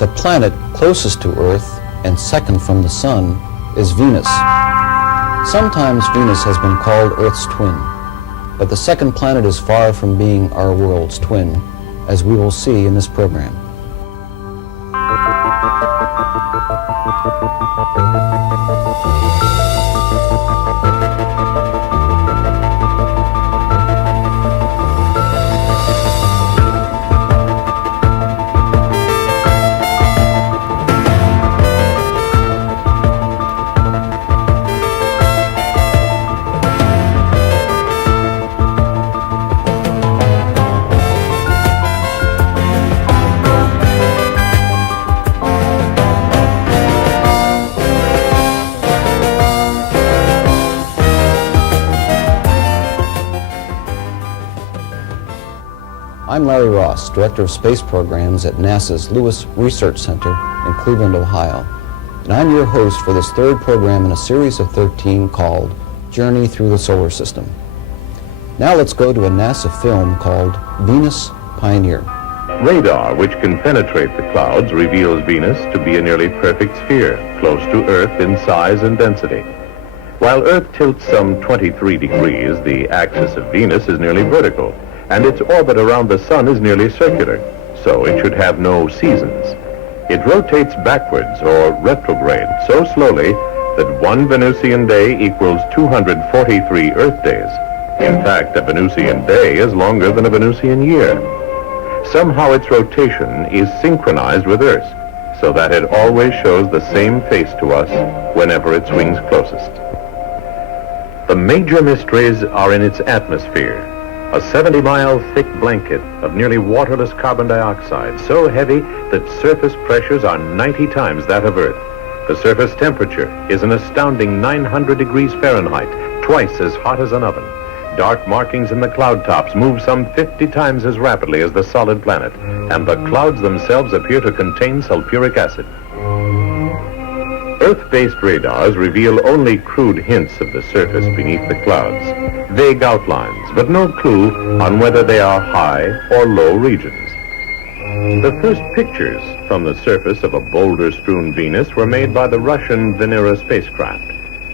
The planet closest to Earth and second from the Sun is Venus. Sometimes Venus has been called Earth's twin, but the second planet is far from being our world's twin, as we will see in this program. I'm Larry Ross, Director of Space Programs at NASA's Lewis Research Center in Cleveland, Ohio. And I'm your host for this third program in a series of 13 called Journey Through the Solar System. Now let's go to a NASA film called Venus Pioneer. Radar, which can penetrate the clouds, reveals Venus to be a nearly perfect sphere, close to Earth in size and density. While Earth tilts some 23 degrees, the axis of Venus is nearly vertical, and its orbit around the Sun is nearly circular, so it should have no seasons. It rotates backwards, or retrograde, so slowly that one Venusian day equals 243 Earth days. In fact, a Venusian day is longer than a Venusian year. Somehow its rotation is synchronized with Earth, so that it always shows the same face to us whenever it swings closest. The major mysteries are in its atmosphere, a 70-mile thick blanket of nearly waterless carbon dioxide, so heavy that surface pressures are 90 times that of Earth. The surface temperature is an astounding 900 degrees Fahrenheit, twice as hot as an oven. Dark markings in the cloud tops move some 50 times as rapidly as the solid planet, and the clouds themselves appear to contain sulfuric acid. Earth-based radars reveal only crude hints of the surface beneath the clouds, vague outlines, but no clue on whether they are high or low regions. The first pictures from the surface of a boulder-strewn Venus were made by the Russian Venera spacecraft,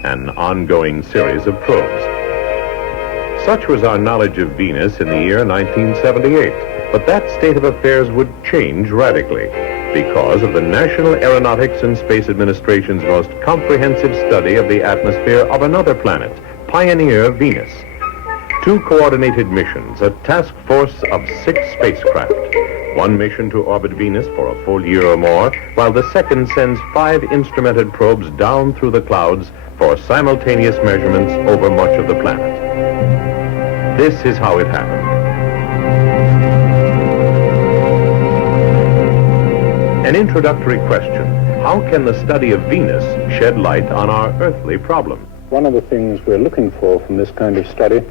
an ongoing series of probes. Such was our knowledge of Venus in the year 1978, but that state of affairs would change radically because of the National Aeronautics and Space Administration's most comprehensive study of the atmosphere of another planet, Pioneer Venus. 2 coordinated missions, a task force of 6 spacecraft. One mission to orbit Venus for a full year or more, while the second sends 5 instrumented probes down through the clouds for simultaneous measurements over much of the planet. This is how it happened. An introductory question: how can the study of Venus shed light on our earthly problem? One of the things we're looking for from this kind of study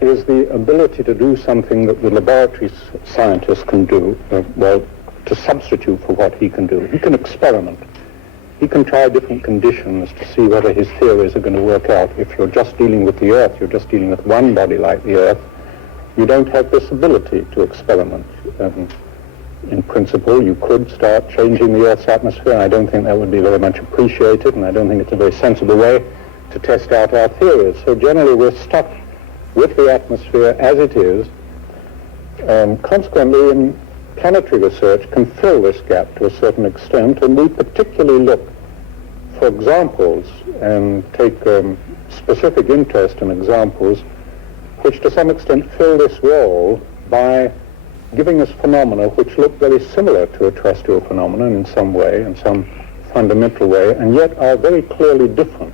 is the ability to do something that the laboratory scientist can do, to substitute for what he can do. He can experiment. He can try different conditions to see whether his theories are going to work out. If you're just dealing with the Earth, you're just dealing with one body like the Earth, you don't have this ability to experiment. In principle, you could start changing the Earth's atmosphere. I don't think that would be very much appreciated, and I don't think it's a very sensible way to test out our theories. So generally, we're stuck with the atmosphere as it is. Consequently, in planetary research can fill this gap to a certain extent, and we particularly look for examples and take specific interest in examples which to some extent fill this role by giving us phenomena which look very similar to a terrestrial phenomenon in some way, in some fundamental way, and yet are very clearly different.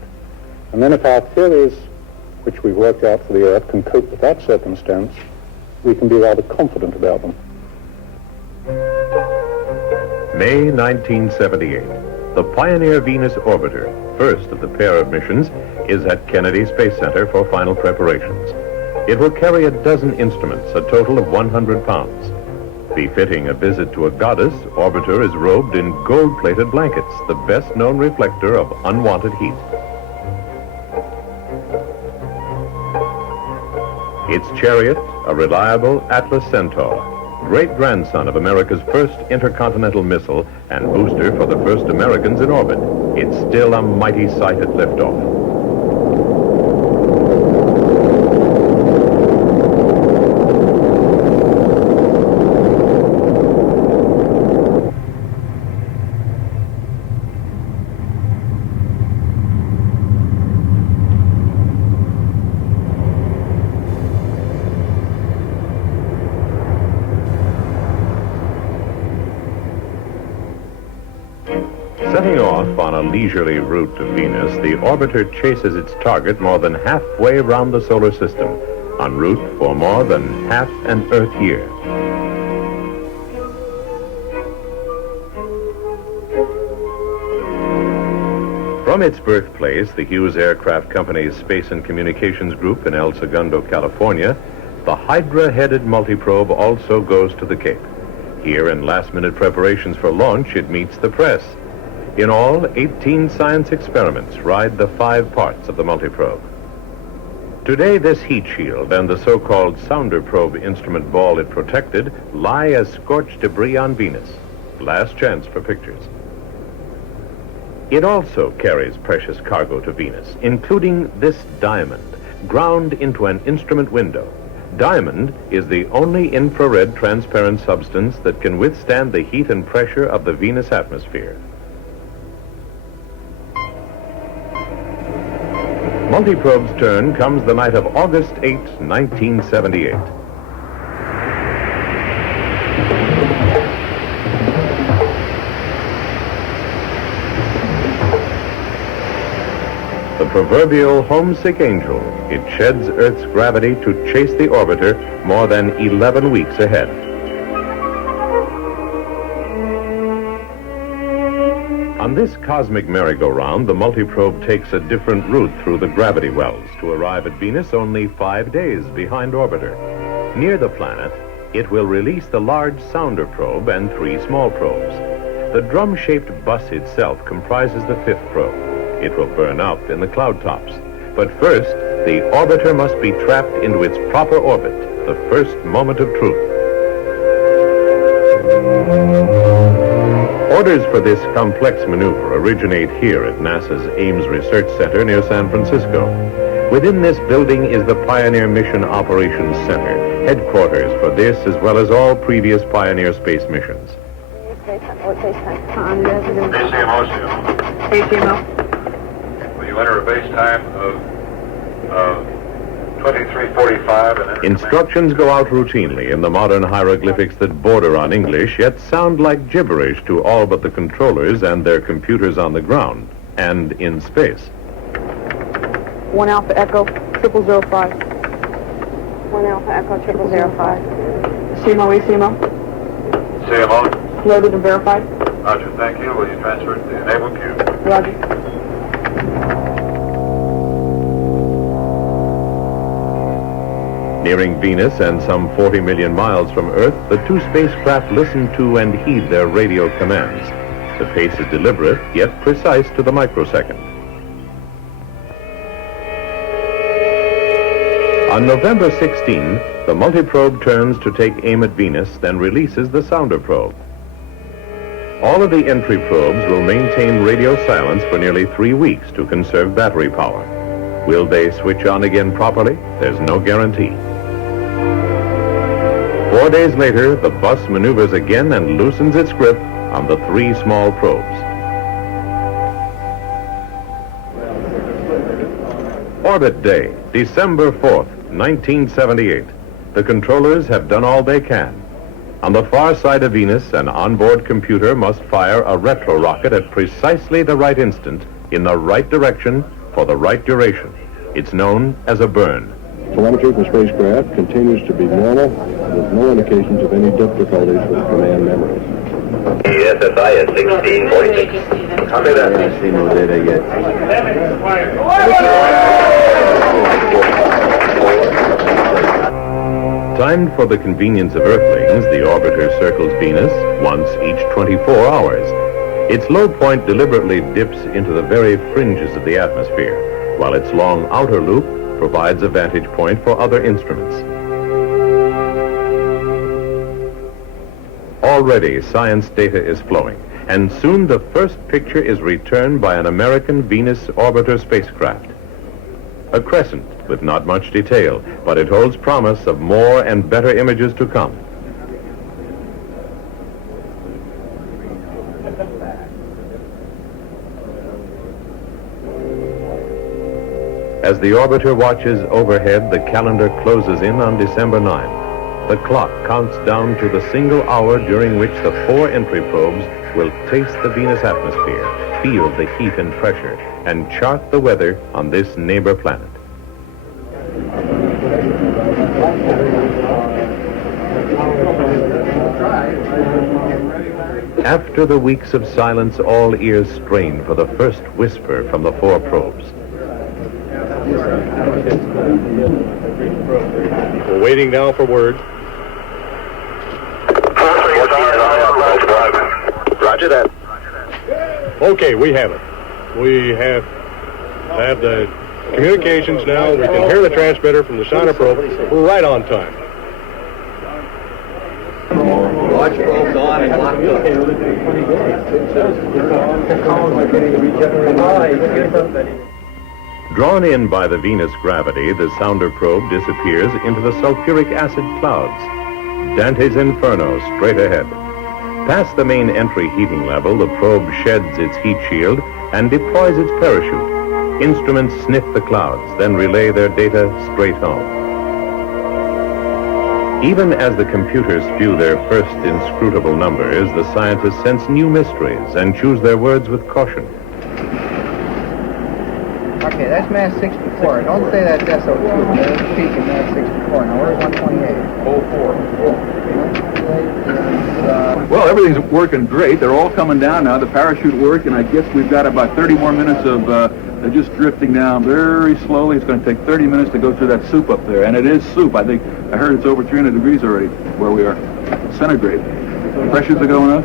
And then if our theories, which we've worked out for the Earth, can cope with that circumstance, we can be rather confident about them. May 1978. The Pioneer Venus orbiter, first of the pair of missions, is at Kennedy Space Center for final preparations. It will carry a dozen instruments, a total of 100 pounds. Befitting a visit to a goddess, orbiter is robed in gold-plated blankets, the best-known reflector of unwanted heat. Its chariot, a reliable Atlas Centaur, great-grandson of America's first intercontinental missile and booster for the first Americans in orbit. It's still a mighty sight at liftoff. Setting off on a leisurely route to Venus, the orbiter chases its target more than halfway around the solar system, en route for more than half an Earth year. From its birthplace, the Hughes Aircraft Company's Space and Communications Group in El Segundo, California, the Hydra-headed multiprobe also goes to the Cape. Here, in last-minute preparations for launch, it meets the press. In all, 18 science experiments ride the 5 parts of the multiprobe. Today, this heat shield and the so-called sounder probe instrument ball it protected lie as scorched debris on Venus. Last chance for pictures. It also carries precious cargo to Venus, including this diamond, ground into an instrument window. Diamond is the only infrared transparent substance that can withstand the heat and pressure of the Venus atmosphere. Multiprobe's turn comes the night of August 8, 1978. The proverbial homesick angel, it sheds Earth's gravity to chase the orbiter more than 11 weeks ahead. On this cosmic merry-go-round, the multiprobe takes a different route through the gravity wells to arrive at Venus only 5 days behind orbiter. Near the planet, it will release the large sounder probe and 3 small probes. The drum-shaped bus itself comprises the 5th probe. It will burn up in the cloud tops. But first, the orbiter must be trapped into its proper orbit, the first moment of truth. Orders for this complex maneuver originate here at NASA's Ames Research Center near San Francisco. Within this building is the Pioneer Mission Operations Center, headquarters for this as well as all previous Pioneer space missions. ACMO. Will you enter a base time of 23:45 and Instructions go out routinely in the modern hieroglyphics that border on English, yet sound like gibberish to all but the controllers and their computers on the ground and in space. 1 Alpha Echo 0005. 1 Alpha Echo 0005. CMO, ACMO. CMO? Loaded and verified. Roger, thank you. Will you transfer it to the enable queue? Roger. Nearing Venus and some 40 million miles from Earth, the 2 spacecraft listen to and heed their radio commands. The pace is deliberate, yet precise to the microsecond. On November 16, the multiprobe turns to take aim at Venus, then releases the sounder probe. All of the entry probes will maintain radio silence for nearly 3 weeks to conserve battery power. Will they switch on again properly? There's no guarantee. 4 days later, the bus maneuvers again and loosens its grip on the 3 small probes. Orbit Day, December 4th, 1978. The controllers have done all they can. On the far side of Venus, an onboard computer must fire a retro rocket at precisely the right instant, in the right direction, for the right duration. It's known as a burn. Telemetry from spacecraft continues to be normal, with no indications of any difficulties with command memory. SSI at 16.6. Copy that. I see no data yet. Timed for the convenience of Earthlings, the orbiter circles Venus once each 24 hours. Its low point deliberately dips into the very fringes of the atmosphere, while its long outer loop provides a vantage point for other instruments. Already, science data is flowing, and soon the first picture is returned by an American Venus orbiter spacecraft. A crescent with not much detail, but it holds promise of more and better images to come. As the orbiter watches overhead, the calendar closes in on December 9. The clock counts down to the single hour during which the 4 entry probes will taste the Venus atmosphere, feel the heat and pressure, and chart the weather on this neighbor planet. After the weeks of silence, all ears strain for the first whisper from the 4 probes. We're waiting now for word. Roger that. Okay, we have it. We have the communications now. We can hear the transmitter from the sonar probe. We're right on time. Watch probes on and locked up. Drawn in by the Venus gravity, the sounder probe disappears into the sulfuric acid clouds. Dante's Inferno straight ahead. Past the main entry heating level, the probe sheds its heat shield and deploys its parachute. Instruments sniff the clouds, then relay their data straight home. Even as the computers spew their first inscrutable numbers, the scientists sense new mysteries and choose their words with caution. Okay, that's mass 64. Don't say that's SO2. There's a peak in mass 64. Now, where's 128? Well, everything's working great. They're all coming down now. The parachute worked, and I guess we've got about 30 more minutes of just drifting down very slowly. It's going to take 30 minutes to go through that soup up there, and it is soup. I heard it's over 300 degrees already where we are, centigrade. Pressures are going up,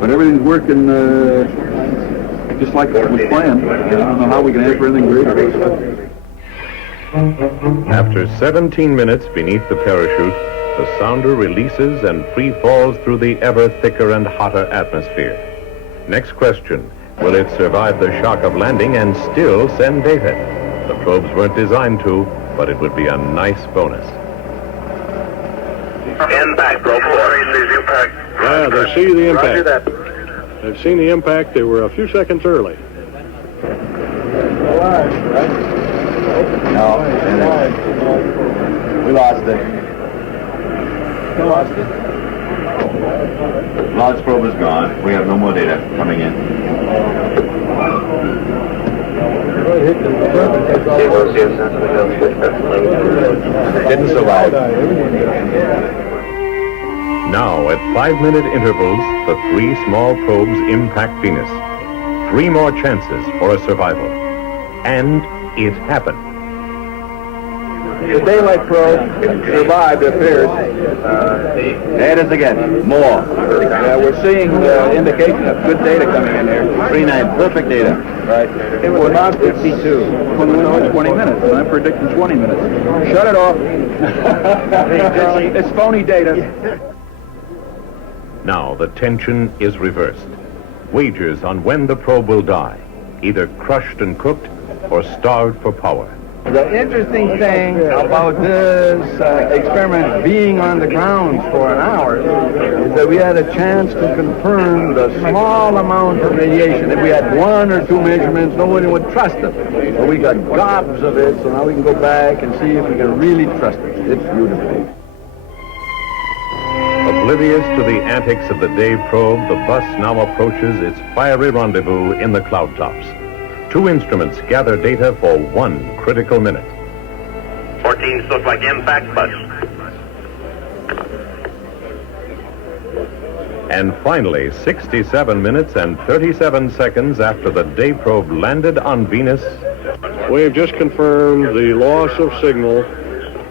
but everything's working just like it was planned. I don't know how we can ask for anything greater. After 17 minutes beneath the parachute, the sounder releases and free falls through the ever thicker and hotter atmosphere. Next question, will it survive the shock of landing and still send data? The probes weren't designed to, but it would be a nice bonus. Impact, probe 4. Impact. Yeah, they see the impact. Roger that. They've seen the impact. They were a few seconds early. No, we lost it. You lost it. Launch probe is gone. We have no more data coming in. Didn't survive. Now, at 5-minute intervals, the 3 small probes impact Venus. 3 more chances for a survival. And it happened. The daylight probe survived, it appears. There it is again. More. We're seeing indication of good data coming in there. 3-9, perfect data. Right. We're about 52. Well, no, it's 20 minutes, and I'm predicting 20 minutes. Shut it off. It's phony data. Now, the tension is reversed. Wagers on when the probe will die, either crushed and cooked or starved for power. The interesting thing about this experiment being on the ground for an hour is that we had a chance to confirm the small amount of radiation. If we had 1 or 2 measurements, nobody would trust it. But we got gobs of it, so now we can go back and see if we can really trust it. It's beautiful. Oblivious to the antics of the day probe, the bus now approaches its fiery rendezvous in the cloud tops. 2 instruments gather data for 1 critical minute. 14 looks like impact, but And finally, 67 minutes and 37 seconds after the day probe landed on Venus, We have just confirmed the loss of signal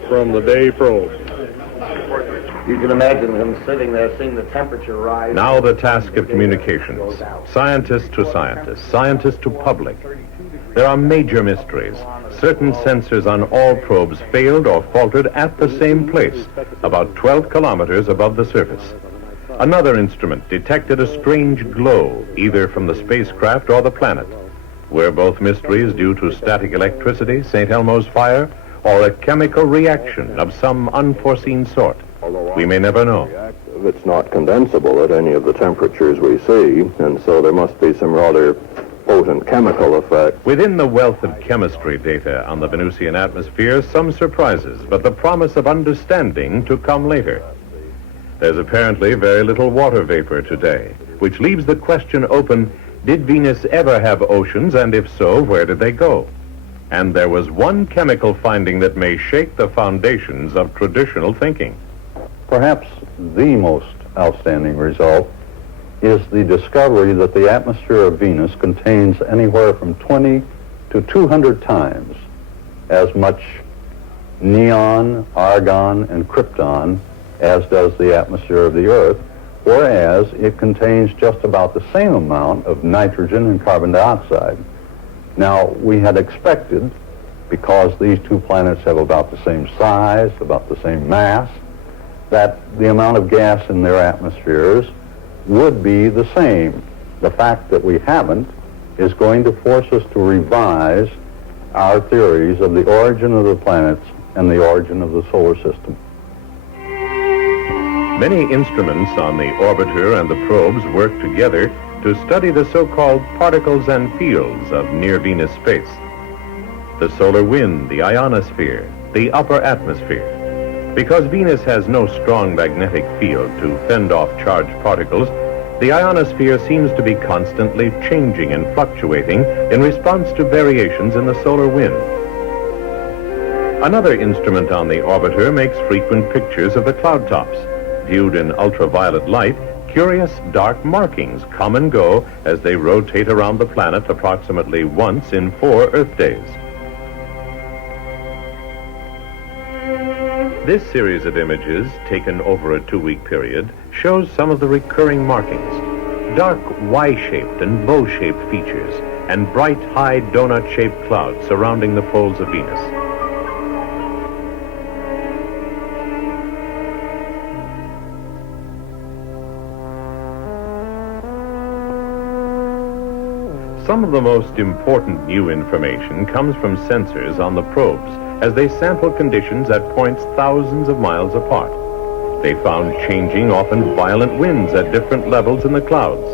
from the day probe. You can imagine them sitting there seeing the temperature rise. now the task of communications. Scientist to scientist, scientist to public. There are major mysteries. certain sensors on all probes failed or faltered at the same place, about 12 kilometers above the surface. Another instrument detected a strange glow, either from the spacecraft or the planet. Were both mysteries due to static electricity, St. Elmo's fire, or a chemical reaction of some unforeseen sort? We may never know. It's not condensable at any of the temperatures we see, and so there must be some rather potent chemical effect. Within the wealth of chemistry data on the Venusian atmosphere, some surprises, but the promise of understanding to come later. There's apparently very little water vapor today, which leaves the question open, did Venus ever have oceans, and if so, where did they go? And there was one chemical finding that may shake the foundations of traditional thinking. Perhaps the most outstanding result is the discovery that the atmosphere of Venus contains anywhere from 20 to 200 times as much neon, argon, and krypton as does the atmosphere of the Earth, whereas it contains just about the same amount of nitrogen and carbon dioxide. Now, we had expected, because these two planets have about the same size, about the same mass, that the amount of gas in their atmospheres would be the same. The fact that we haven't is going to force us to revise our theories of the origin of the planets and the origin of the solar system. Many instruments on the orbiter and the probes work together to study the so-called particles and fields of near-Venus space. The solar wind, the ionosphere, the upper atmosphere. Because Venus has no strong magnetic field to fend off charged particles, the ionosphere seems to be constantly changing and fluctuating in response to variations in the solar wind. Another instrument on the orbiter makes frequent pictures of the cloud tops. Viewed in ultraviolet light, curious dark markings come and go as they rotate around the planet approximately once in 4 Earth days. This series of images, taken over a 2-week period, shows some of the recurring markings. Dark Y-shaped and bow-shaped features, and bright, high donut-shaped clouds surrounding the poles of Venus. Some of the most important new information comes from sensors on the probes as they sample conditions at points thousands of miles apart. They found changing, often violent winds at different levels in the clouds.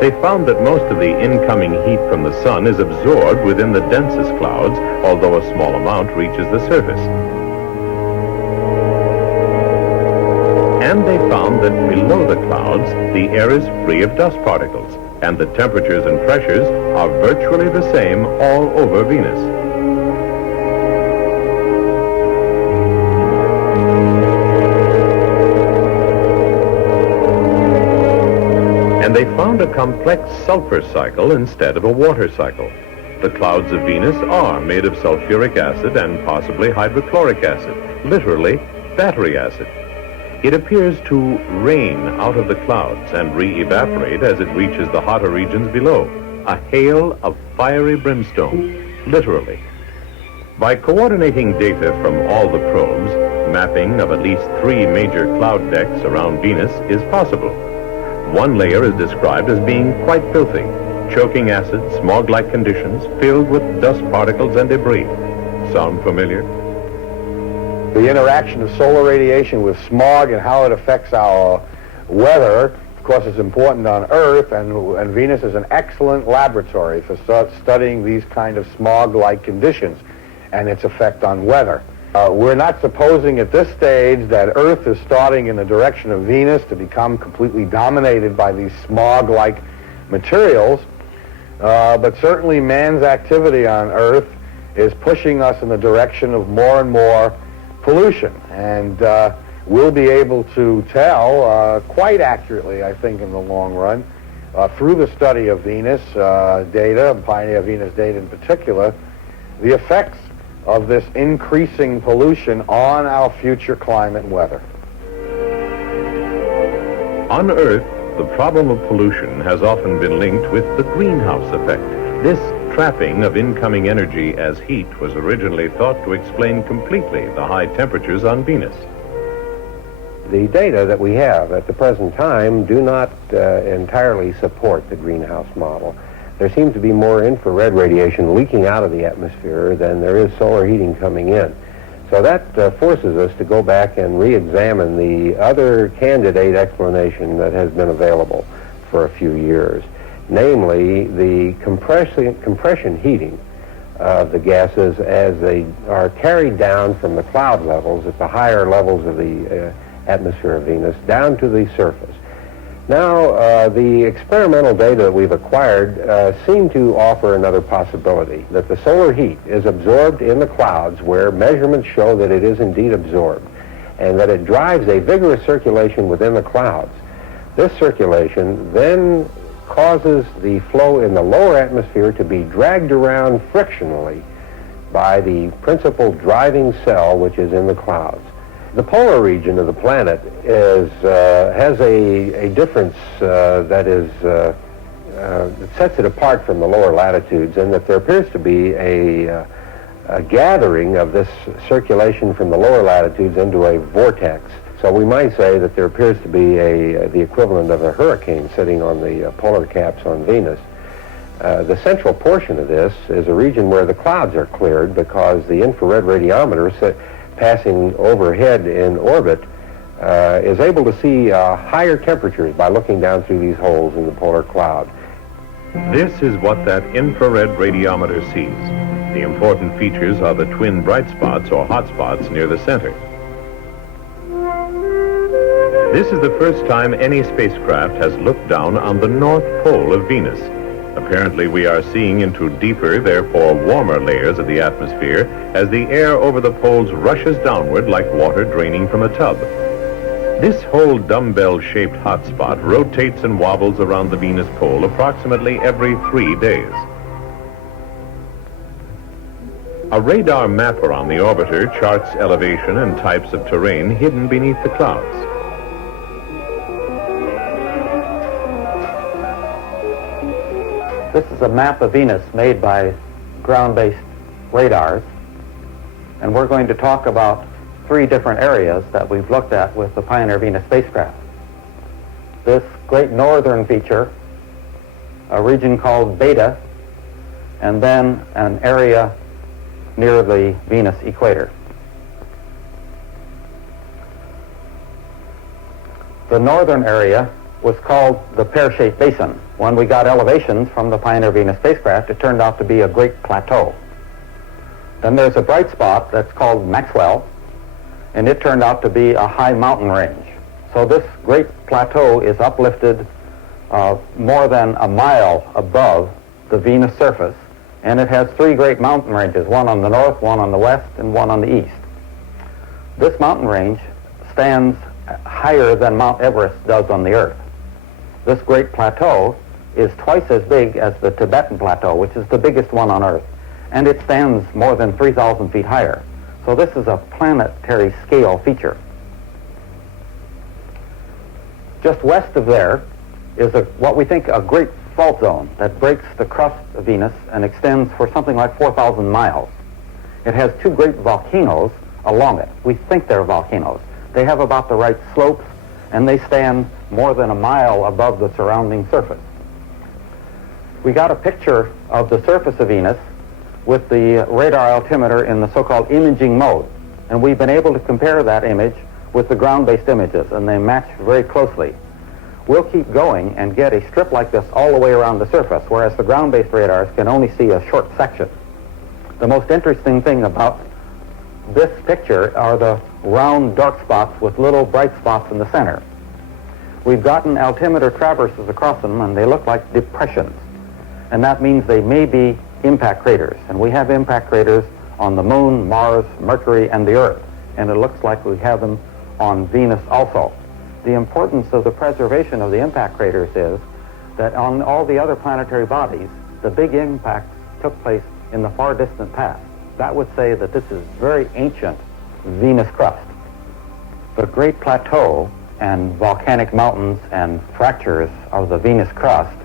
They found that most of the incoming heat from the sun is absorbed within the densest clouds, although a small amount reaches the surface. And they found that below the clouds, the air is free of dust particles, and the temperatures and pressures are virtually the same all over Venus. And they found a complex sulfur cycle instead of a water cycle. The clouds of Venus are made of sulfuric acid and possibly hydrochloric acid, literally battery acid. It appears to rain out of the clouds and re-evaporate as it reaches the hotter regions below, a hail of fiery brimstone, literally. By coordinating data from all the probes, mapping of at least 3 major cloud decks around Venus is possible. One layer is described as being quite filthy, choking acid, smog-like conditions, filled with dust particles and debris. Sound familiar? The interaction of solar radiation with smog and how it affects our weather, of course, is important on Earth, and Venus is an excellent laboratory for studying these kind of smog-like conditions and its effect on weather. We're not supposing at this stage that Earth is starting in the direction of Venus to become completely dominated by these smog-like materials, but certainly man's activity on Earth is pushing us in the direction of more and more pollution, and we'll be able to tell quite accurately, I think, in the long run, through the study of Venus data, Pioneer Venus data in particular, the effects of this increasing pollution on our future climate and weather. On Earth, the problem of pollution has often been linked with the greenhouse effect. This trapping of incoming energy as heat was originally thought to explain completely the high temperatures on Venus. The data that we have at the present time do not entirely support the greenhouse model. There seems to be more infrared radiation leaking out of the atmosphere than there is solar heating coming in. So that forces us to go back and re-examine the other candidate explanation that has been available for a few years, namely the compression heating of the gases as they are carried down from the cloud levels at the higher levels of the atmosphere of Venus down to the surface. Now, the experimental data that we've acquired seem to offer another possibility, that the solar heat is absorbed in the clouds where measurements show that it is indeed absorbed, and that it drives a vigorous circulation within the clouds. This circulation then causes the flow in the lower atmosphere to be dragged around frictionally by the principal driving cell which is in the clouds. The polar region of the planet has a difference that sets it apart from the lower latitudes, in that there appears to be a gathering of this circulation from the lower latitudes into a vortex. So we might say that there appears to be the equivalent of a hurricane sitting on the polar caps on Venus. The central portion of this is a region where the clouds are cleared because the infrared radiometer passing overhead in orbit is able to see higher temperatures by looking down through these holes in the polar cloud. This is what that infrared radiometer sees. The important features are the twin bright spots or hot spots near the center. This is the first time any spacecraft has looked down on the North Pole of Venus. Apparently, we are seeing into deeper, therefore warmer layers of the atmosphere as the air over the poles rushes downward like water draining from a tub. This whole dumbbell-shaped hotspot rotates and wobbles around the Venus pole approximately every 3 days. A radar mapper on the orbiter charts elevation and types of terrain hidden beneath the clouds. This is a map of Venus made by ground-based radars, and we're going to talk about 3 different areas that we've looked at with the Pioneer Venus spacecraft. This great northern feature, a region called Beta, and then an area near the Venus equator. The northern area was called the pear-shaped basin. When we got elevations from the Pioneer Venus spacecraft, it turned out to be a great plateau. Then there's a bright spot that's called Maxwell, and it turned out to be a high mountain range. So this great plateau is uplifted more than a mile above the Venus surface, and it has 3 great mountain ranges, one on the north, one on the west, and one on the east. This mountain range stands higher than Mount Everest does on the Earth. This great plateau is twice as big as the Tibetan Plateau, which is the biggest one on Earth, and it stands more than 3,000 feet higher. So this is a planetary scale feature. Just west of there is what we think a great fault zone that breaks the crust of Venus and extends for something like 4,000 miles. It has 2 great volcanoes along it. We think they're volcanoes. They have about the right slopes, and they stand more than a mile above the surrounding surface. We got a picture of the surface of Venus with the radar altimeter in the so-called imaging mode, and we've been able to compare that image with the ground-based images, and they match very closely. We'll keep going and get a strip like this all the way around the surface, whereas the ground-based radars can only see a short section. The most interesting thing about this picture are the round dark spots with little bright spots in the center. We've gotten altimeter traverses across them, and they look like depressions, and that means they may be impact craters. And we have impact craters on the Moon, Mars, Mercury, and the Earth, and it looks like we have them on Venus also. The importance of the preservation of the impact craters is that on all the other planetary bodies, the big impacts took place in the far distant past. That would say that this is very ancient Venus crust. The great plateau and volcanic mountains and fractures of the Venus crust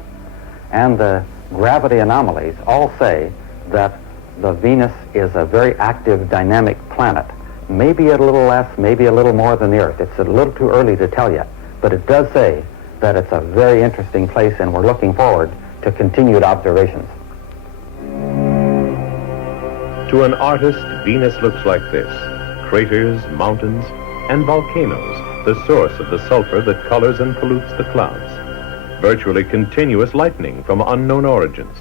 and the gravity anomalies all say that the Venus is a very active, dynamic planet. Maybe a little less, maybe a little more than the Earth. It's a little too early to tell yet, but it does say that it's a very interesting place, and we're looking forward to continued observations. To an artist, Venus looks like this: craters, mountains, and volcanoes, the source of the sulfur that colors and pollutes the clouds. Virtually continuous lightning from unknown origins,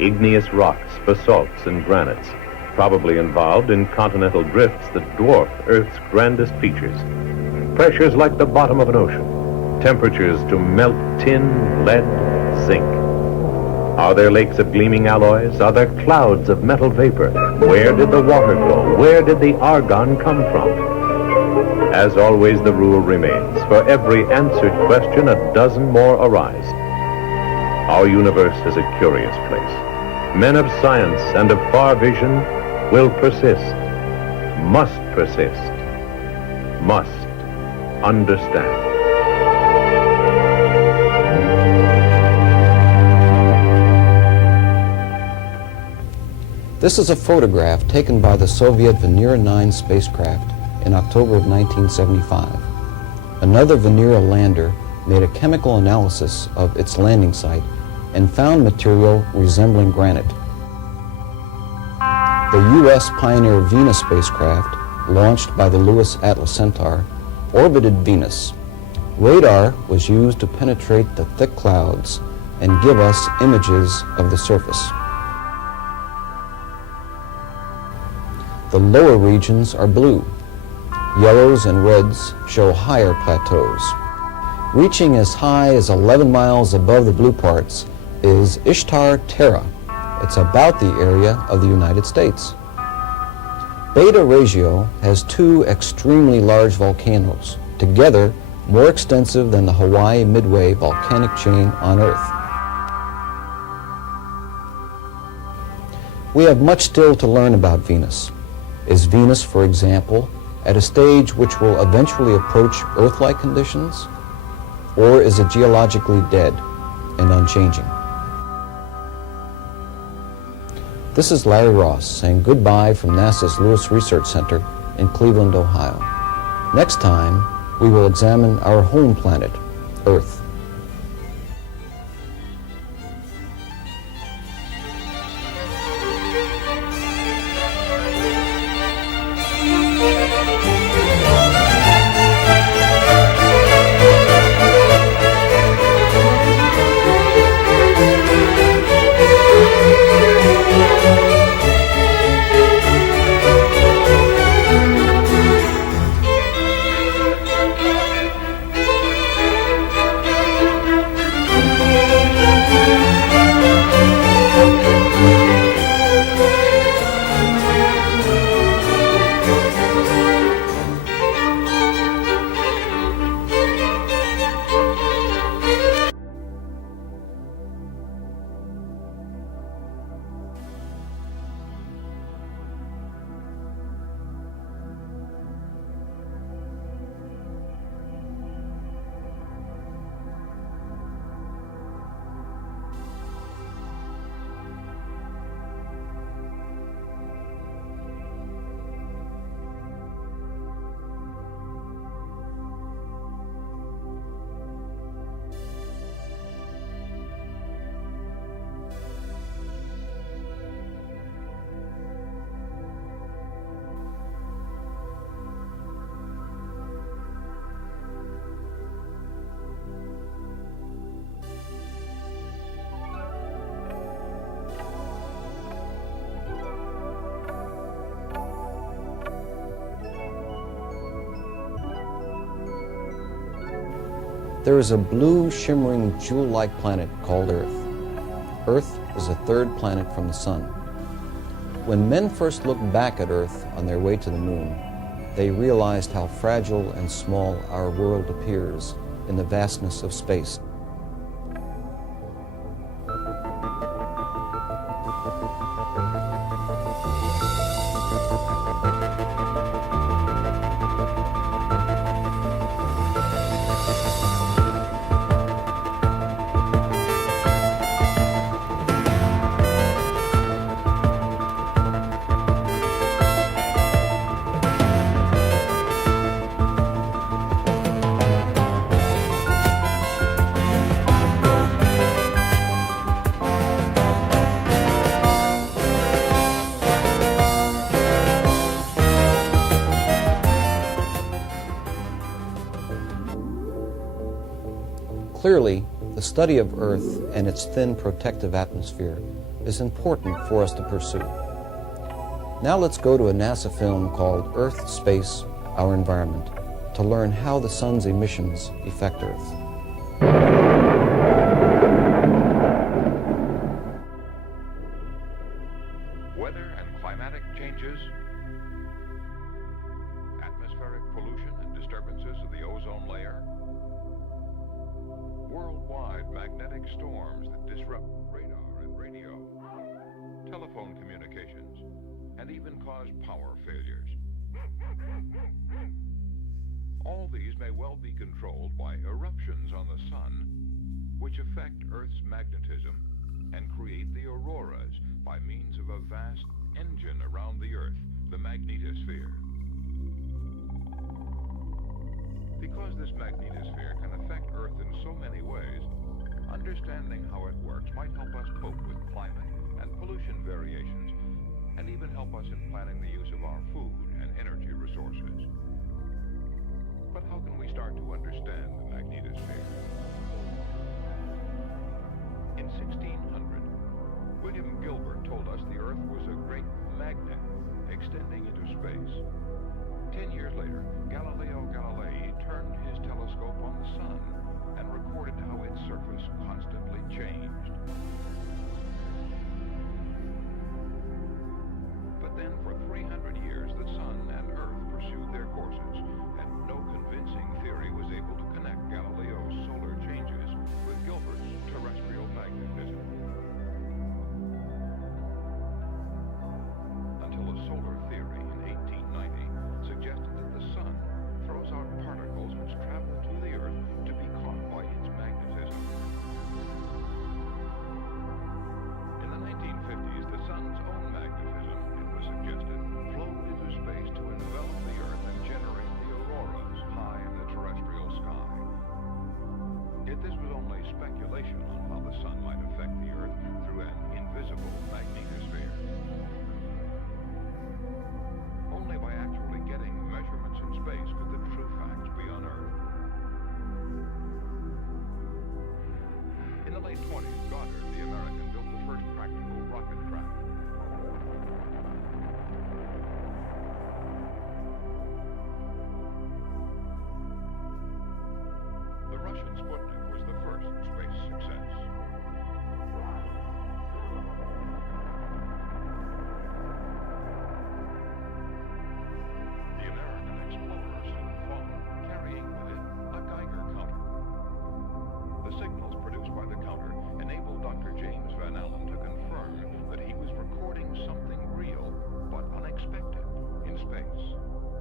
igneous rocks, basalts, and granites, probably involved in continental drifts that dwarf Earth's grandest features. Pressures like the bottom of an ocean, temperatures to melt tin, lead, zinc. Are there lakes of gleaming alloys? Are there clouds of metal vapor? Where did the water go? Where did the argon come from? As always, the rule remains: for every answered question, a dozen more arise. Our universe is a curious place. Men of science and of far vision will persist, must understand. This is a photograph taken by the Soviet Venera 9 spacecraft in October of 1975. Another Venera lander made a chemical analysis of its landing site and found material resembling granite. The U.S. Pioneer Venus spacecraft, launched by the Lewis Atlas Centaur, orbited Venus. Radar was used to penetrate the thick clouds and give us images of the surface. The lower regions are blue. Yellows and reds show higher plateaus. Reaching as high as 11 miles above the blue parts is Ishtar Terra. It's about the area of the United States. Beta Regio has two extremely large volcanoes, together more extensive than the Hawaii Midway volcanic chain on Earth. We have much still to learn about Venus. Is Venus, for example, at a stage which will eventually approach Earth-like conditions? Or is it geologically dead and unchanging? This is Larry Ross saying goodbye from NASA's Lewis Research Center in Cleveland, Ohio. Next time, we will examine our home planet, Earth. There is a blue, shimmering, jewel-like planet called Earth. Earth is the third planet from the Sun. When men first looked back at Earth on their way to the Moon, they realized how fragile and small our world appears in the vastness of space. Clearly, the study of Earth and its thin protective atmosphere is important for us to pursue. Now let's go to a NASA film called Earth, Space, Our Environment to learn how the sun's emissions affect Earth. Weather and climatic changes, atmospheric pollution and disturbances of the ozone layer, worldwide magnetic storms that disrupt radar and radio, telephone communications, and even cause power failures. All these may well be controlled by eruptions on the sun, which affect Earth's magnetism and create the auroras by means of a vast engine around the Earth, the magnetosphere. Because this magnetosphere can affect Earth in so many ways, understanding how it works might help us cope with climate and pollution variations, and even help us in planning the use of our food and energy resources. But how can we start to understand the magnetosphere? In 1600, William Gilbert told us the Earth was a great magnet extending into space. 10 years later, Galileo Galilei turned his telescope on the sun and recorded how its surface constantly changed. But then for 300 years, the sun and Earth pursued their courses, and no convincing theory was able to connect Galileo's solar changes with Gilbert's terrestrial magnetism. Until a solar theory in 1890 suggested that the sun throws out particles which travel to the Earth to be caught by its magnetism. In the 1950s, the sun's own magnetism, it was suggested, flowed into space to envelop the Earth and generate the auroras high in the terrestrial sky. Yet this was only speculation on how the sun might affect the Earth through an invisible magnetosphere. Only by actually getting measurements in space could the true facts be unearthed. In the late 20s, Goddard, the American, built the first practical rocket craft. The Russian Sputnik was the first space success. The American explorer soon followed, carrying with it a Geiger counter. The signals produced by the counter enabled Dr. James Van Allen to confirm that he was recording something real but unexpected in space.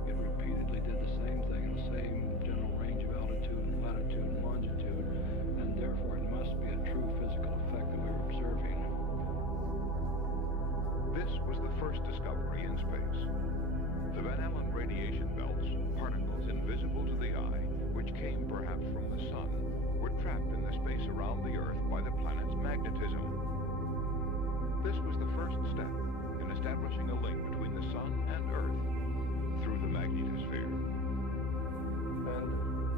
It repeatedly did the same thing in the same general range of altitude and latitude and longitude, and therefore it must be a true physical effect that we were observing. This was the first discovery in space. The Van Allen radiation belts, particles invisible to the eye, which came perhaps from the sun, were trapped in the space around the Earth by the planet's magnetism. This was the first step in establishing a link between the sun and Earth through the magnetosphere. And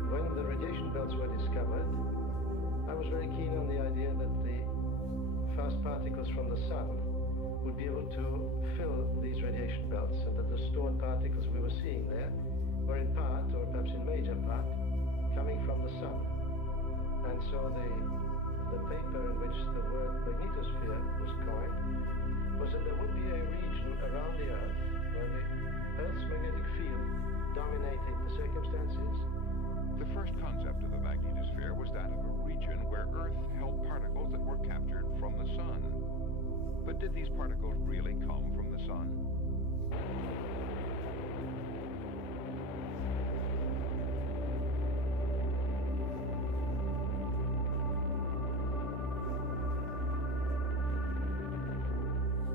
when the radiation belts were discovered, I was very keen on the idea that the fast particles from the sun would be able to fill these radiation belts, and that the stored particles we were seeing there were in part, or perhaps in major part, coming from the sun. And so the paper in which the word magnetosphere was coined was that there would be a region around the Earth where the Earth's magnetic field dominated the circumstances. The first concept of the magnetosphere was that of a region where Earth held particles that were captured from the sun. But did these particles really come from the sun?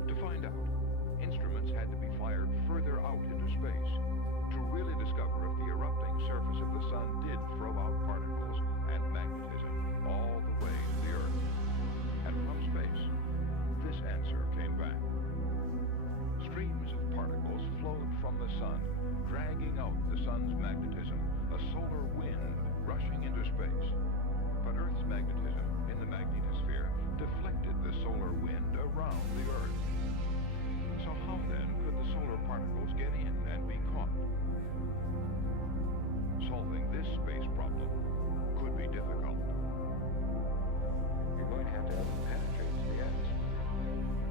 To find out, instruments had to be fired further out into space to really discover if the erupting surface of the sun did throw out particles and magnetism all the way to the Earth. And from space, this answer came back. Streams of particles flowed from the sun, dragging out the sun's magnetism, a solar wind rushing into space. But Earth's hasn't penetrated to the atmosphere.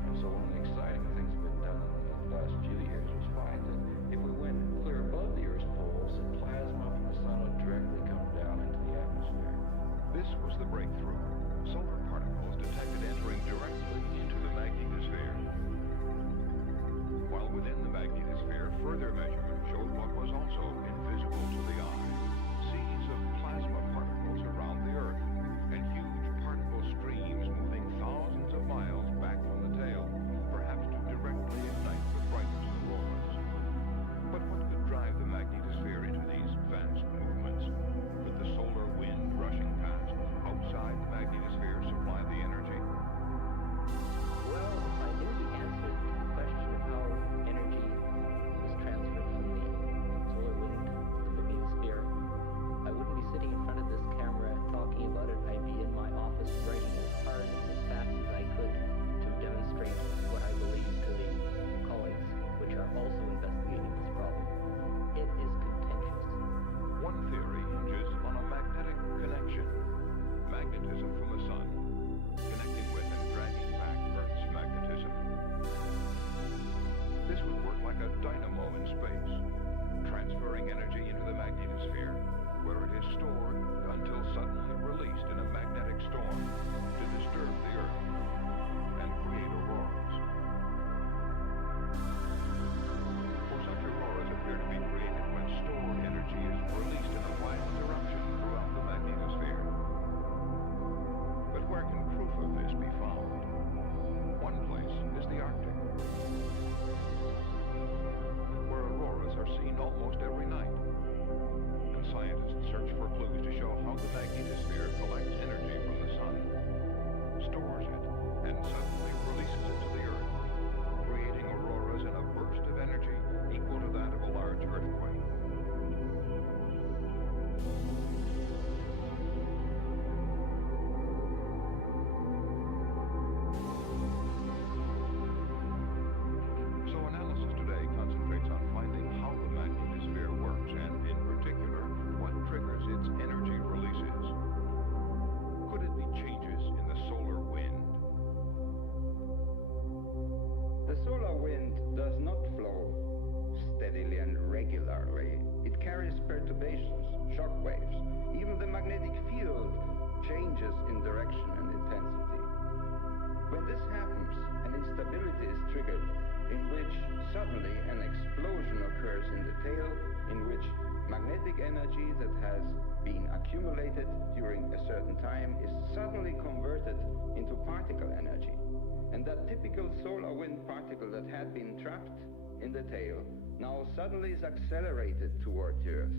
And so one of the exciting things that's been done in the last few years was find that if we went clear above the Earth's poles, that plasma from the sun would directly come down into the atmosphere. This was the breakthrough. Solar particles detected entering directly into the magnetosphere. While within the magnetosphere, further measurement showed what was also invisible to the eye. Seas of plasma particles around the Earth, and huge particle streams moving thousands of miles back from the tail, perhaps to directly ignite the brightest auroras. But what could drive the magnetosphere into these vast movements? Could the solar wind rushing past outside the magnetosphere supply the energy? Well, if I knew the answer to the question of how energy was transferred from the solar wind to the magnetosphere, I wouldn't be sitting in front of this camera talking about it. I'd be in my office writing as hard and as fast as I could to demonstrate what I believe to the colleagues which are also investigating this problem. It is contentious. One theory hinges on a magnetic connection. Magnetism from the sun, connecting with and dragging back Earth's magnetism. This would work like a dynamo in space, transferring energy into the magnetosphere, where it is stored until suddenly released in a magnetic storm to disturb the Earth and create auroras. For such auroras appear to be created when stored energy is released in a violent eruption throughout the magnetosphere. But where can proof of this be found? One place is the Arctic, where auroras are seen almost every night. And scientists search for clues to show how the magnetosphere collects energy from the sun, stores it, and suddenly releases it to the Earth, creating auroras in a burst of energy equal to that of a large earthquake. So analysis today concentrates on finding how the magnetosphere works and, in particular, what triggers its energy releases. Could it be changes in the solar wind? The solar wind does not flow steadily and regularly. It carries perturbations, shock waves. Even the magnetic field changes in direction and intensity. When this happens, an instability is triggered in which suddenly an explosion occurs in the tail, in which magnetic energy that has been accumulated during a certain time is suddenly converted into particle energy. And that typical solar wind particle that had been trapped in the tail now suddenly is accelerated toward the Earth.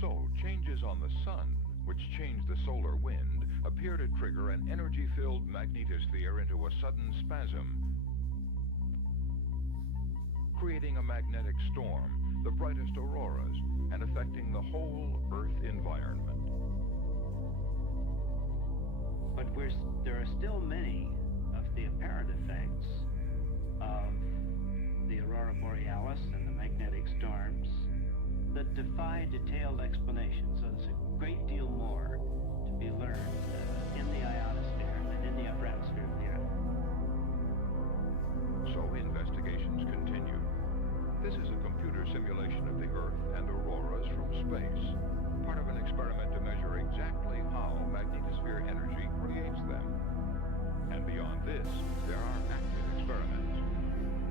So, changes on the sun, which change the solar wind, appear to trigger an energy-filled magnetosphere into a sudden spasm, creating a magnetic storm, the brightest auroras, and affecting the whole Earth environment. But there are still many of the apparent effects of the aurora borealis and the magnetic storms that defy detailed explanation. So there's a great deal more to be learned in the ionosphere and in the upper atmosphere of the Earth. So investigations continue. This is a computer simulation of the Earth and auroras from space, part of an experiment to measure exactly how magnetosphere energy creates them. And beyond this, there are active experiments.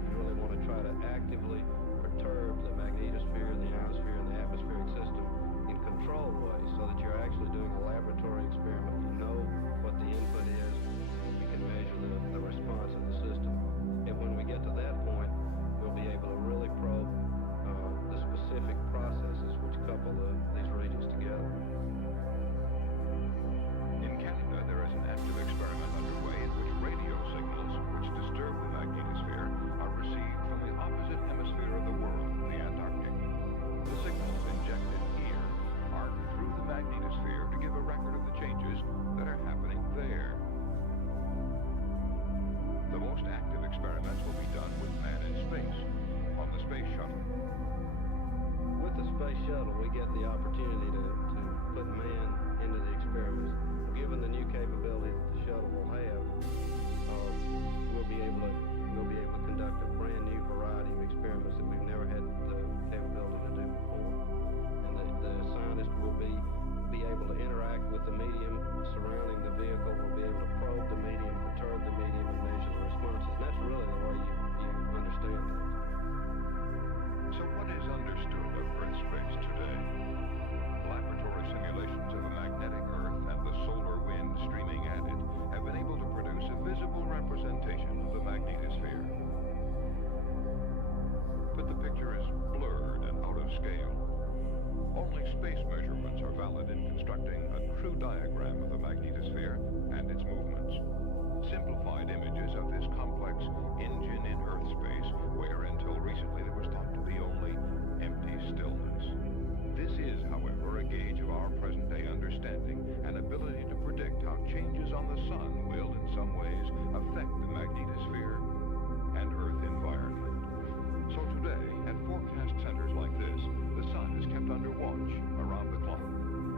You really want to try to actively perturb the magnetosphere, the ionosphere, and the atmospheric system in controlled ways so that you're actually doing a laboratory experiment. You know what the input is, you can measure the response of the system. And when we get to that point, we'll be able to really probe the specific processes which couple these regions together. In Canada, there is an active experiment underway in which radio signals, which disturb the magnetosphere, are received from the opposite hemisphere of the world, the Antarctic. The signals injected here arc through the magnetosphere to give a record of the changes constructing a crude diagram of the magnetosphere and its movements. Simplified images of this complex engine in Earth space, where until recently there was thought to be only empty stillness. This is, however, a gauge of our present-day understanding and ability to predict how changes on the sun will, in some ways, affect the magnetosphere and Earth environment. So today, at forecast centers like this, the sun is kept under watch around the clock.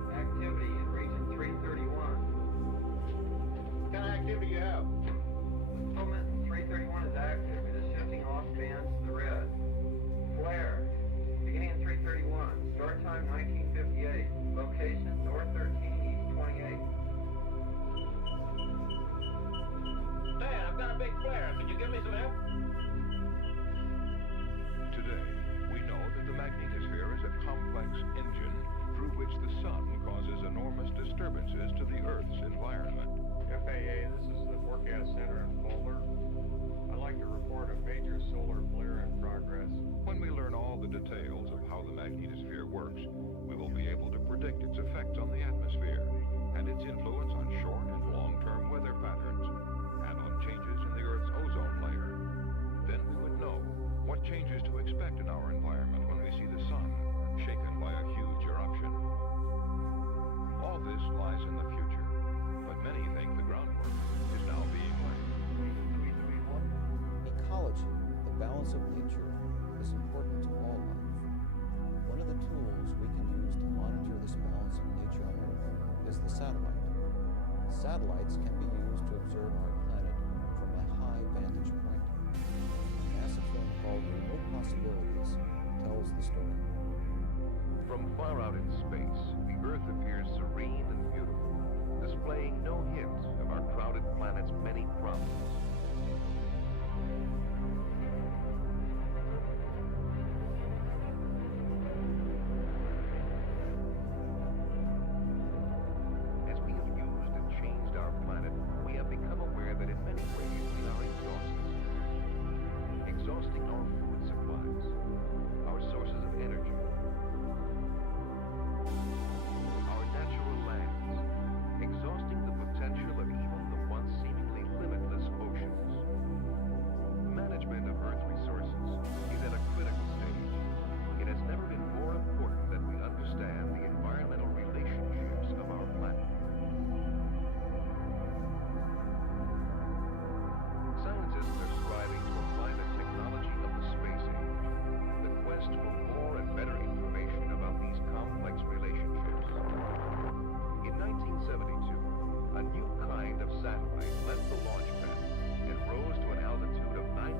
Activity in region 331. What kind of activity you have? Moment 331 is active. It is shifting off bands to the red. Flare. Beginning in 331. Start time 1958. Location north 13, east 28. Dad, I've got a big flare. Could you give me some help? Today, we know that the magnetosphere is a complex engine through which the sun causes enormous disturbances to the Earth's environment. FAA, this is the Forecast Center in Boulder. I'd like to report a major solar flare in progress. When we learn all the details of how the magnetosphere works, we will be able to predict its effects on the atmosphere and its influence on short and long-term weather patterns and on changes in the Earth's ozone layer. Then we would know what changes to expect in our environment when we see the sun shaken by a huge eruption. All this lies in the future, but many think the groundwork is now being laid. Ecology, the balance of nature, is important to all life. One of the tools we can use to monitor this balance of nature on Earth is the satellite. Satellites can be used to observe our planet from a high vantage point. A NASA film called Remote Possibilities tells the story. From far out in space, the Earth appears serene and beautiful, displaying no hint of our crowded planet's many problems. As we have used and changed our planet, we have become aware that in many ways we are exhausting our food supplies, our sources of energy, our natural lands, exhausting the potential of even the once seemingly limitless oceans. Management of Earth resources is at a critical stage. It has never been more important that we understand the environmental relationships of our planet. Scientists are striving to apply the technology of the space age, the quest for more and better information about these complex relationships. In 1972, a new kind of satellite left the launch pad and rose to an altitude of 910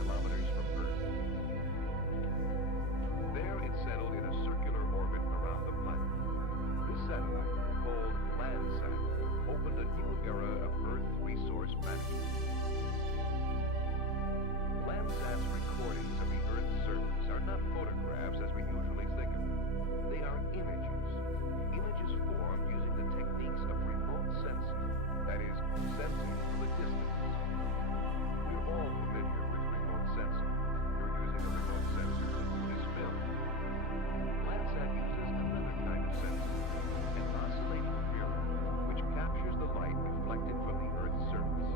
kilometers from Earth. There it settled in a circular orbit around the planet. This satellite, called Landsat, opened a new era of Earth resource management. Landsat's recordings of the Earth's surface are not photographs as we usually think of them. They are images. Images formed using the techniques of remote sensing, that is, sensing from a distance. We're all familiar with remote sensing. You're using a remote sensor to do this film. Landsat uses another kind of sensor, an oscillating mirror, which captures the light reflected from the Earth's surface.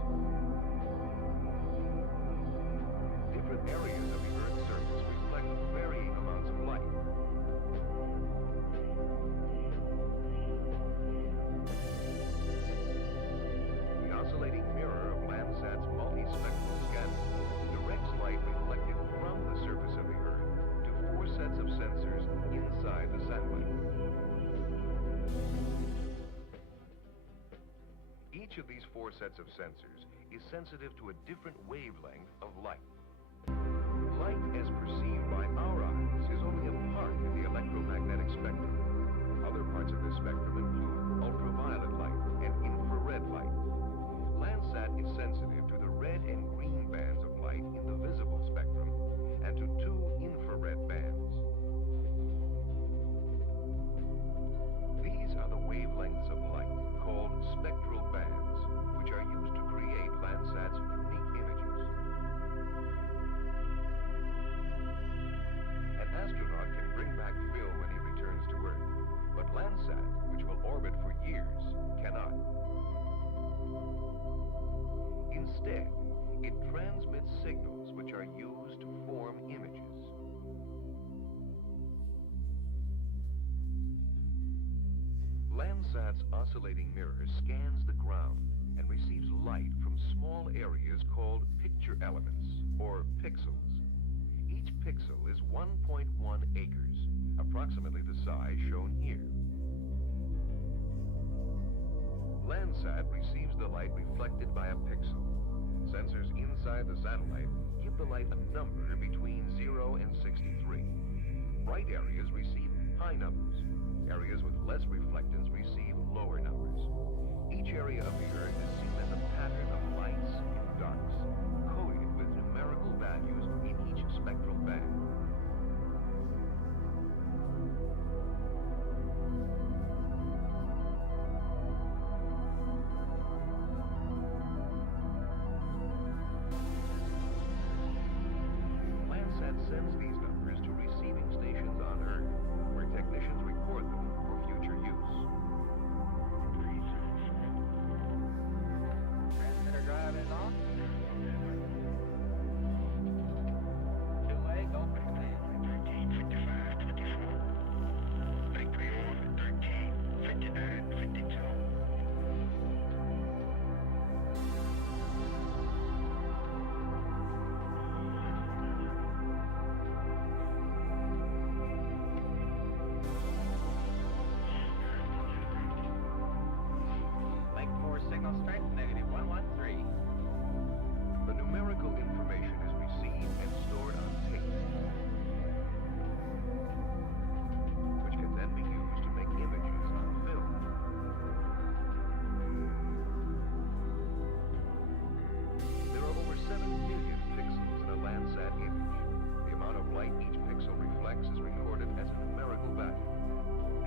Different areas of the Earth's surface reflect varying amounts of light. The oscillating mirror of Landsat's multispectral scanner directs light reflected from the surface of the Earth to 4 sets of sensors inside the satellite. Each of these 4 sets of sensors is sensitive to a different wavelength of light. Light as perceived by our eyes is only a part of the electromagnetic spectrum. Other parts of this spectrum include ultraviolet light and infrared light. Landsat is sensitive to the red and green bands of light in the visible spectrum and to 2 infrared bands. These are the wavelengths of light called spectral bands, which are used to create Landsat's unique images. An astronaut can bring back film when he returns to Earth, but Landsat orbit for years cannot. Instead, it transmits signals which are used to form images. Landsat's oscillating mirror scans the ground and receives light from small areas called picture elements, or pixels. Each pixel is 1.1 acres, approximately the size shown here. Landsat receives the light reflected by a pixel. Sensors inside the satellite give the light a number between 0 and 63. Bright areas receive high numbers. Areas with less reflectance receive lower numbers. Each area of the Earth is seen as a pattern of lights and darks, coded with numerical values in each spectral band. Landsat sends these numbers to receiving stations on Earth, where technicians record them for future use. Transmitter driving on. Two-way, go for command. 1355, 24. Make pre-order, 1359, 52. Signal strength negative 113. The numerical information is received and stored on tape, which can then be used to make images on film. There are over 7 million pixels in a Landsat image. The amount of light each pixel reflects is recorded as a numerical value.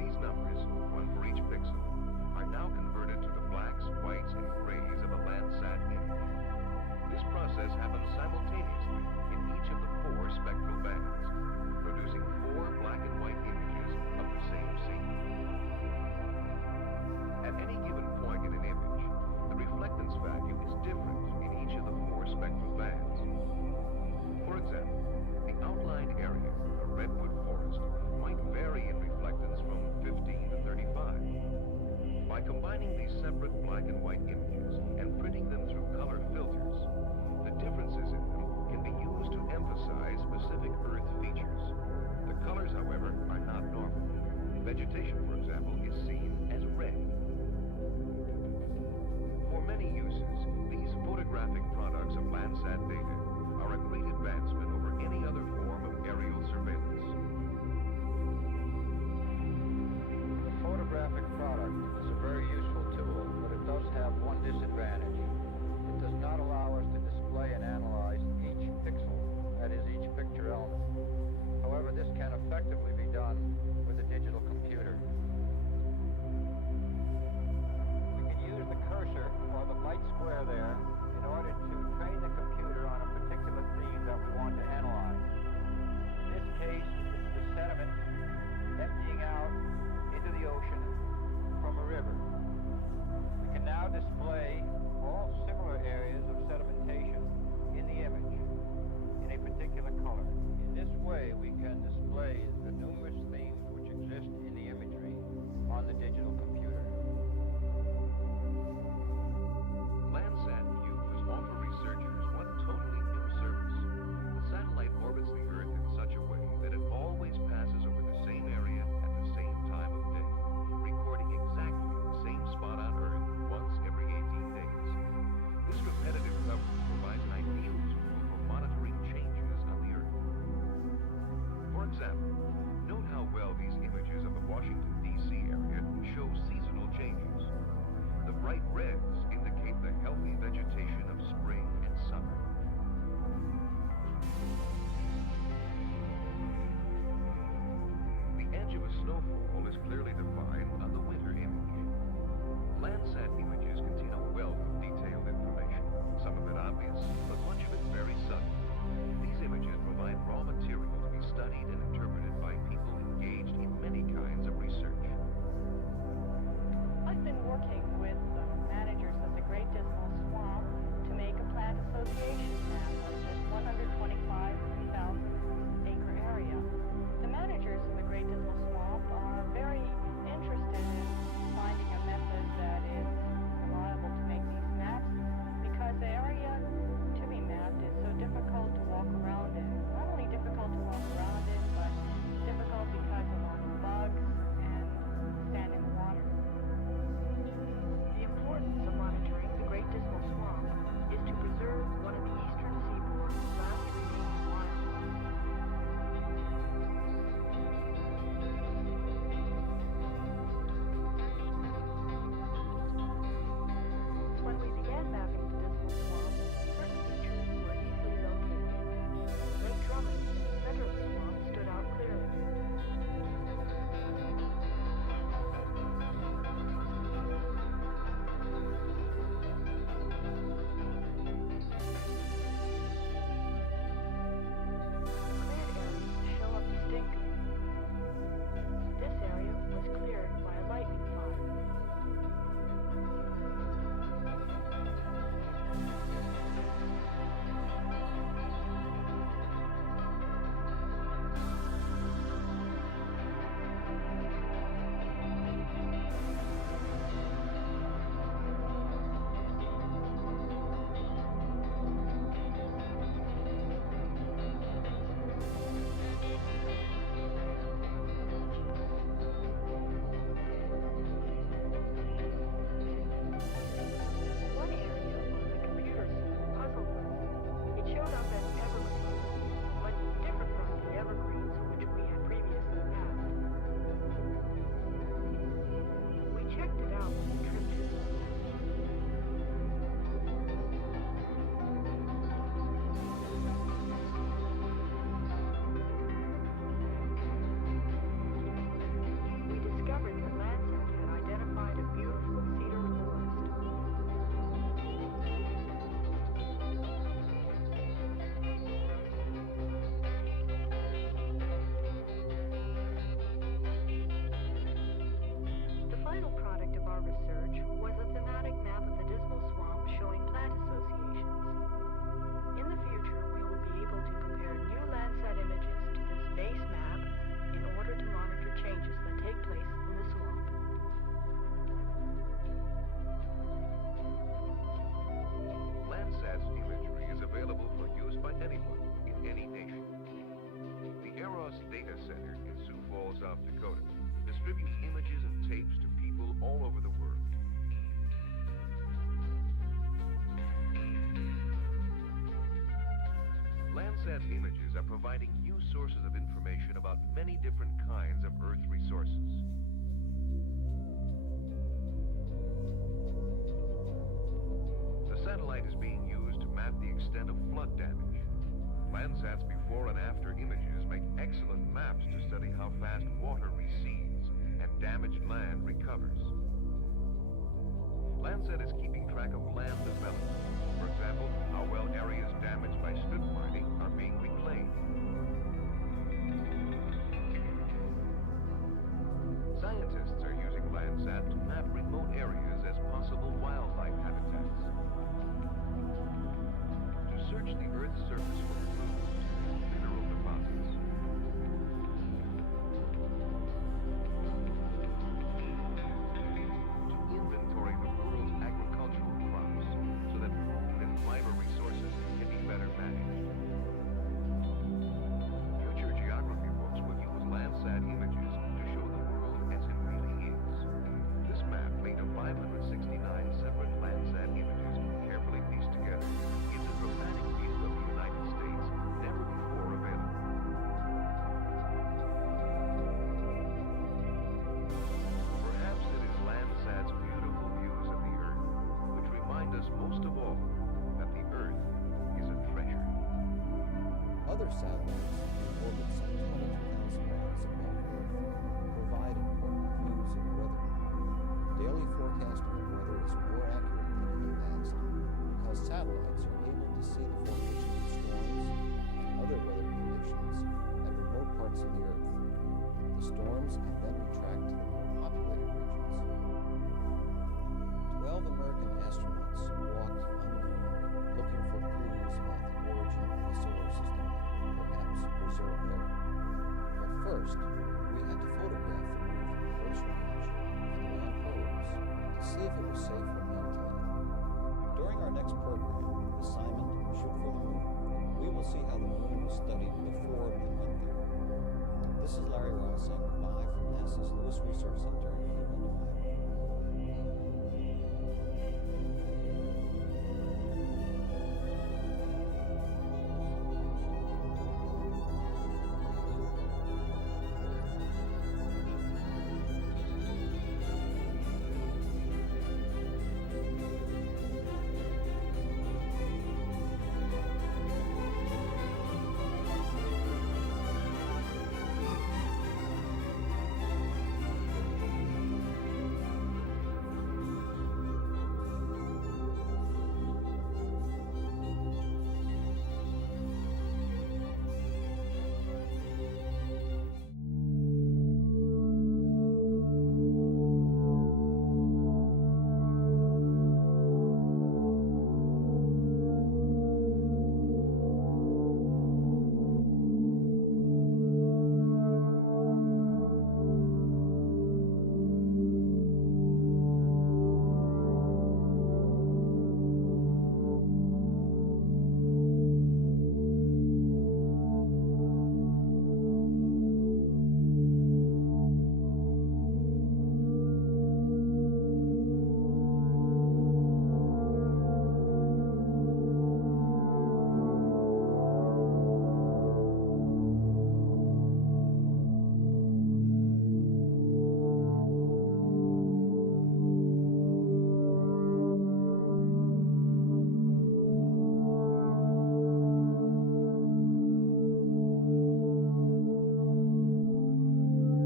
These numbers, one for each pixel, are now converted to the blacks, whites, and grays of a Landsat image. This process happens simultaneously in each of the 4 spectral bands, producing 4 black and white images of the same scene. At any given point in an image, the reflectance value is different in each of the 4 spectral bands. For example, the outlined area, a redwood forest, might vary in reflectance from 15 to 35. By combining these separate black and white images and printing them through color filters, the differences in them can be used to emphasize specific Earth features. The colors, however, are not normal. Vegetation, for example, is seen as red. For many uses, these photographic products of Landsat data are a great advancement over any other form of aerial surveillance. The photographic product is a very useful tool, but it does have one disadvantage. It does not allow us to display and analyze each pixel, that is, each picture element. However, this can effectively be done with a digital computer. Landsat images are providing new sources of information about many different kinds of Earth resources. The satellite is being used to map the extent of flood damage. Landsat's before and after images make excellent maps to study how fast water recedes and damaged land recovers. Landsat is keeping track of land development. For example, how well areas damaged by strip mining are being reclaimed. Scientists are using Landsat to map remote areas as possible wildlife habitats. To search the Earth's surface for clues to mineral deposits. To inventory the world's agricultural crops so that food and fiber resources can be better managed. Future geography books will use Landsat images to show the world as it really is. This map, made of 569 separate Landsat images carefully pieced together, gives a dramatic view of the United States never before available. Perhaps it is Landsat's beautiful views of the Earth which remind us most of all that the Earth is a treasure. Other satellites in orbit some 22,000 miles above Earth provide important views of weather. Daily forecasting of weather is more accurate than in the past because satellites are able to see the formation of storms and other weather conditions at remote parts of the Earth. The storms can then be tracked to the more populated regions. 12 American astronauts walked on the moon looking for clues about the origin of the solar system, perhaps reserved there. But first, we had to photograph the moon from close range and land probes to see if it was safe for man to land. During our next program, assignment Shoot for the Moon, we will see how the moon was studied before men went there. This is Larry Ross saying goodbye from NASA's Lewis Research Center in Cleveland, Ohio.